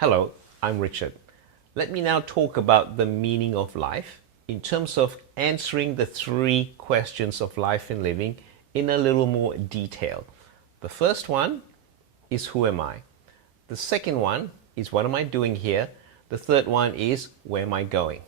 Hello, I'm Richard. Let me now talk about the meaning of life in terms of answering the three questions of life and living in a little more detail. The first one is, who am I? The second one is, what am I doing here? The third one is, where am I going?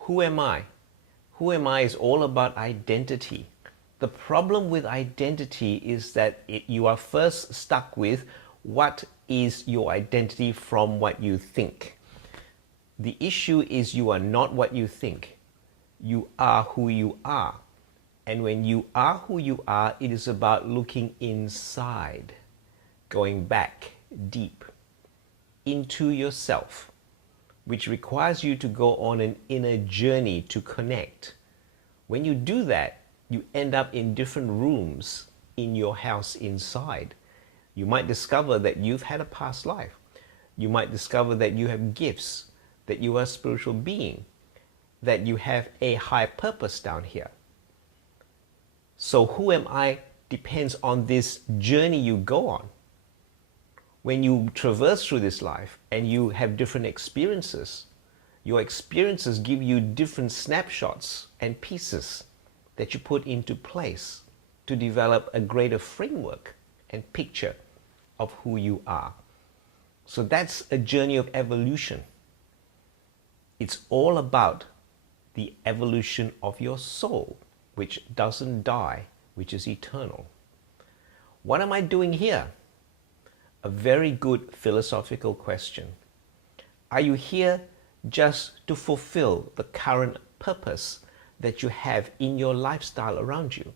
Who am I? Who am I is all about identity. The problem with identity is that you are first stuck with what is your identity from what you think. The issue is you are not what you think. You are who you are. And when you are who you are, it is about looking inside, going back deep into yourself, which requires you to go on an inner journey to connect. When you do that, you end up in different rooms in your house inside. You might discover that you've had a past life. You might discover that you have gifts, that you are a spiritual being, that you have a high purpose down here. So who am I depends on this journey you go on. When you traverse through this life and you have different experiences, your experiences give you different snapshots and pieces that you put into place to develop a greater framework and picture of who you are. So that's a journey of evolution. It's all about the evolution of your soul, which doesn't die, which is eternal. What am I doing here? A very good philosophical question. Are you here just to fulfill the current purpose that you have in your lifestyle around you?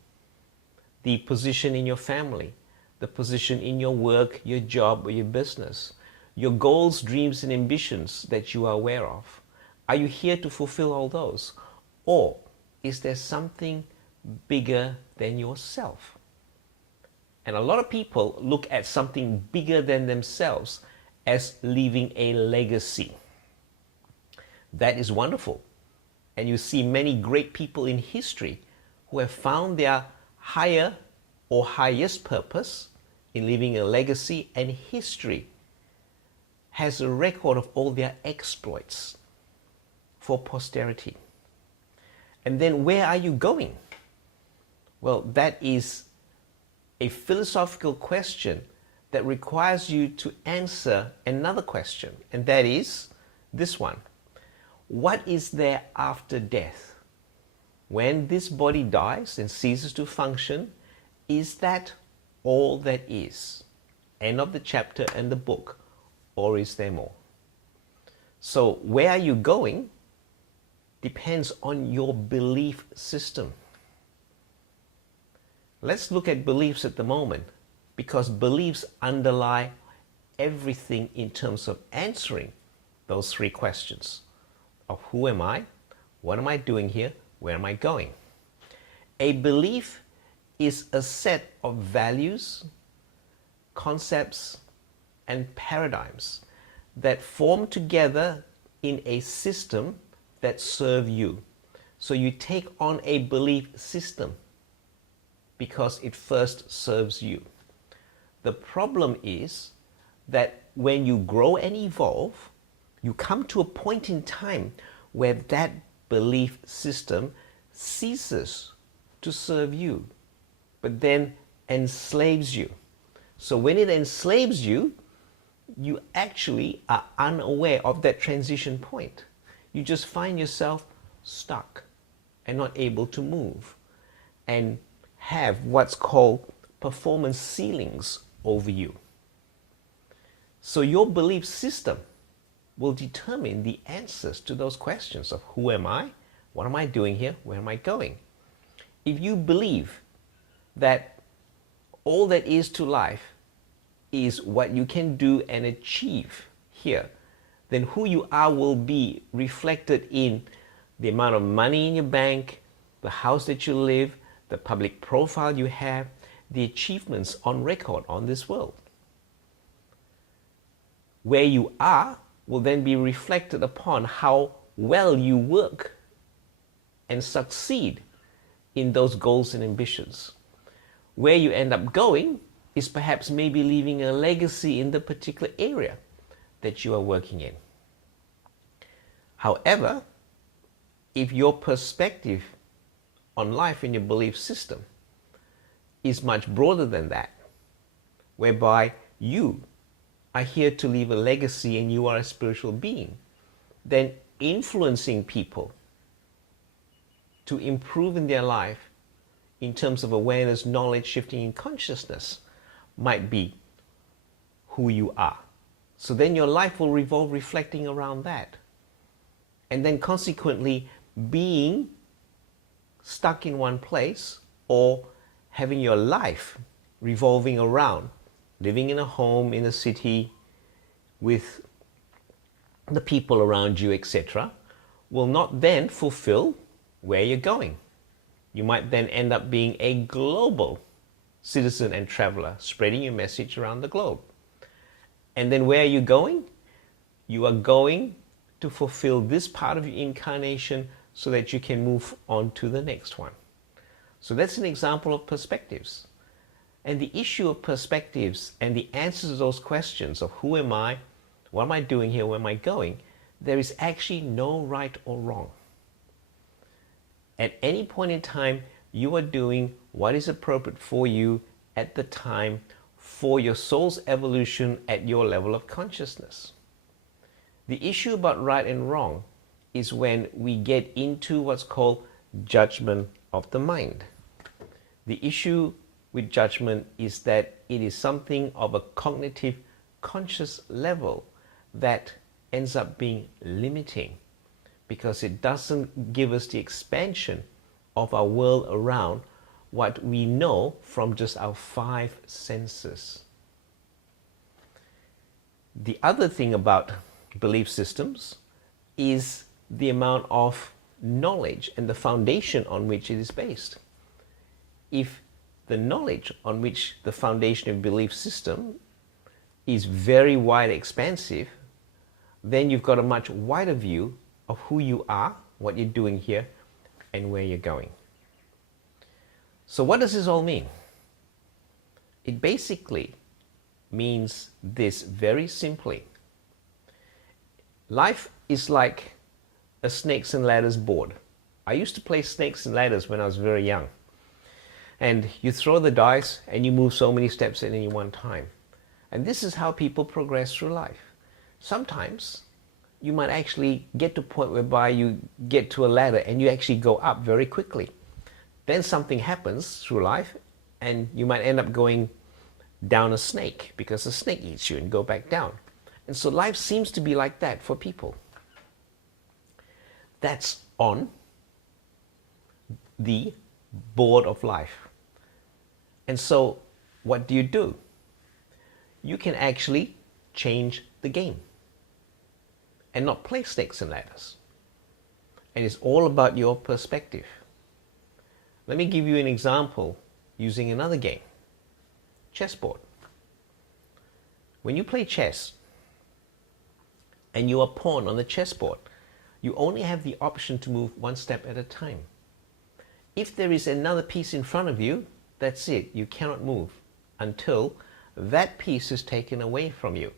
The position in your family, the position in your work, your job, or your business, your goals, dreams, and ambitions that you are aware of. Are you here to fulfill all those? Or is there something bigger than yourself? And a lot of people look at something bigger than themselves as leaving a legacy. That is wonderful. And you see many great people in history who have found their higher or highest purpose in leaving a legacy, and history has a record of all their exploits for posterity. And then where are you going? Well, that is a philosophical question that requires you to answer another question, and that is this one. What is there after death? When this body dies and ceases to function, is that all that is? End of the chapter and the book, or is there more? So where are you going depends on your belief system. Let's look at beliefs at the moment, because beliefs underlie everything in terms of answering those three questions of who am I, what am I doing here, where am I going? A belief is a set of values, concepts, and paradigms that form together in a system that serve you. So you take on a belief system because it first serves you. The problem is that when you grow and evolve, you come to a point in time where that belief system ceases to serve you, but then enslaves you. So when it enslaves you, you actually are unaware of that transition point. You just find yourself stuck and not able to move and have what's called performance ceilings over you. So your belief system will determine the answers to those questions of who am I, what am I doing here, where am I going? If you believe that all that is to life is what you can do and achieve here, then who you are will be reflected in the amount of money in your bank, the house that you live, the public profile you have, the achievements on record on this world. Where you are will then be reflected upon how well you work and succeed in those goals and ambitions. Where you end up going is perhaps maybe leaving a legacy in the particular area that you are working in. However, if your perspective on life and your belief system is much broader than that, whereby you are here to leave a legacy and you are a spiritual being, then influencing people to improve in their life in terms of awareness, knowledge, shifting in consciousness might be who you are. So then your life will revolve reflecting around that. And then consequently, being stuck in one place or having your life revolving around living in a home, in a city, with the people around you, etc., will not then fulfill where you're going. You might then end up being a global citizen and traveler, spreading your message around the globe. And then where are you going? You are going to fulfill this part of your incarnation so that you can move on to the next one. So that's an example of perspectives. And the issue of perspectives and the answers to those questions of who am I, what am I doing here, where am I going, there is actually no right or wrong. At any point in time, you are doing what is appropriate for you at the time for your soul's evolution at your level of consciousness. The issue about right and wrong is when we get into what's called judgment of the mind. The issue with judgment is that it is something of a cognitive, conscious level that ends up being limiting because it doesn't give us the expansion of our world around what we know from just our 5 senses. The other thing about belief systems is the amount of knowledge and the foundation on which it is based. If the knowledge on which the foundation of belief system is very wide, expansive, then you've got a much wider view of who you are, what you're doing here, and where you're going. So what does this all mean? It basically means this very simply. Life is like a snakes and ladders board. I used to play snakes and ladders when I was very young. And you throw the dice and you move so many steps at any one time. And this is how people progress through life. Sometimes you might actually get to a point whereby you get to a ladder and you actually go up very quickly. Then something happens through life and you might end up going down a snake because a snake eats you and go back down. And so life seems to be like that for people. That's on the board of life. And so what do? You can actually change the game and not play snakes and ladders. And it's all about your perspective. Let me give you an example using another game, chessboard. When you play chess and you are pawn on the chessboard, you only have the option to move one step at a time. If there is another piece in front of you, that's it. You cannot move until that piece is taken away from you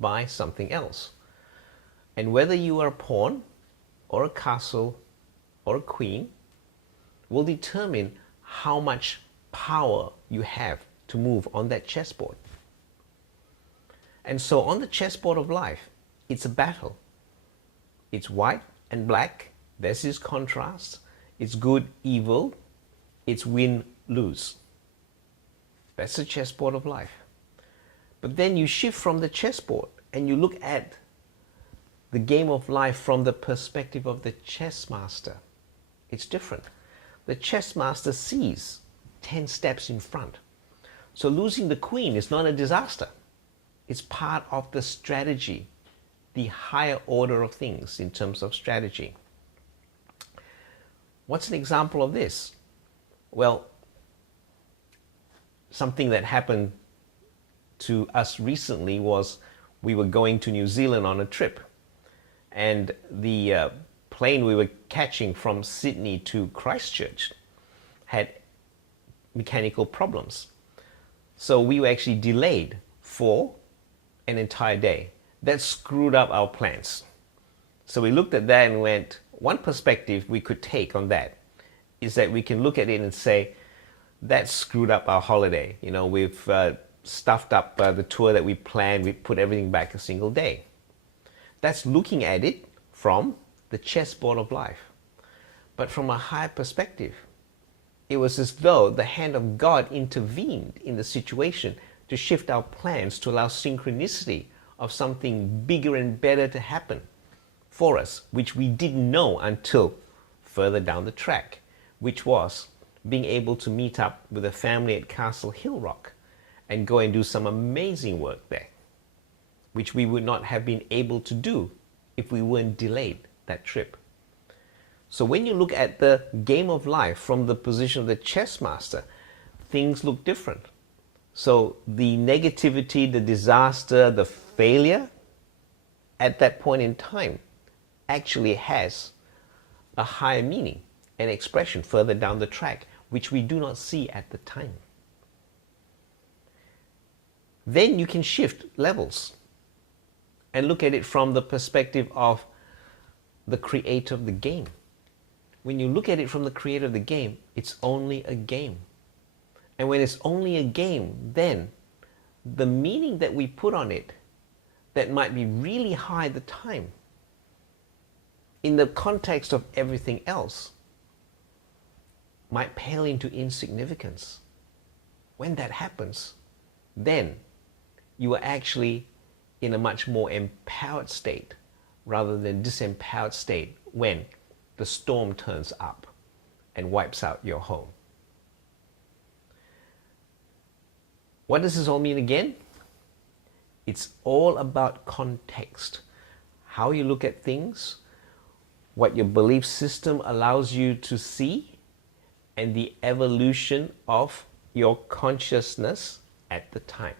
by something else. And whether you are a pawn or a castle or a queen will determine how much power you have to move on that chessboard. And so on the chessboard of life, it's a battle. It's white and black. There's this contrast. It's good, evil. It's win, lose. That's the chessboard of life. But then you shift from the chessboard and you look at the game of life from the perspective of the chess master. It's different. The chess master sees 10 steps in front. So losing the queen is not a disaster. It's part of the strategy, the higher order of things in terms of strategy. What's an example of this? Well, something that happened to us recently was we were going to New Zealand on a trip. And the plane we were catching from Sydney to Christchurch had mechanical problems. So we were actually delayed for an entire day. that screwed up our plans. So we looked at that and went, one perspective we could take on that is that we can look at it and say, that screwed up our holiday. You know, we've stuffed up the tour that we planned. We put everything back a single day. That's looking at it from the chessboard of life. But from a higher perspective, it was as though the hand of God intervened in the situation to shift our plans to allow synchronicity of something bigger and better to happen for us, which we didn't know until further down the track, which was being able to meet up with a family at Castle Hill Rock and go and do some amazing work there, which we would not have been able to do if we weren't delayed that trip. So when you look at the game of life from the position of the chess master, things look different. So the negativity, the disaster, the failure at that point in time actually has a higher meaning and expression further down the track, which we do not see at the time. Then you can shift levels and look at it from the perspective of the creator of the game. When you look at it from the creator of the game, it's only a game. And when it's only a game, then the meaning that we put on it that might be really high at the time, in the context of everything else, might pale into insignificance. When that happens, then you are actually in a much more empowered state rather than disempowered state when the storm turns up and wipes out your home. What does this all mean again? It's all about context. How you look at things, what your belief system allows you to see, and the evolution of your consciousness at the time.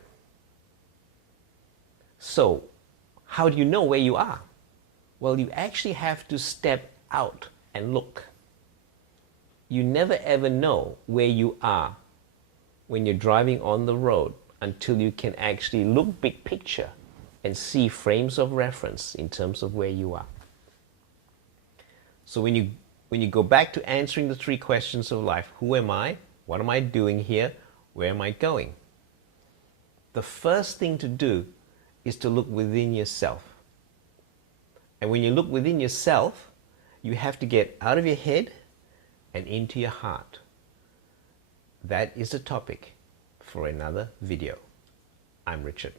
So, how do you know where you are? Well, you actually have to step out and look. You never ever know where you are when you're driving on the road until you can actually look big picture and see frames of reference in terms of where you are. So when you go back to answering the three questions of life, who am I? What am I doing here? Where am I going? The first thing to do is to look within yourself. And when you look within yourself, you have to get out of your head and into your heart. That is a topic for another video. I'm Richard.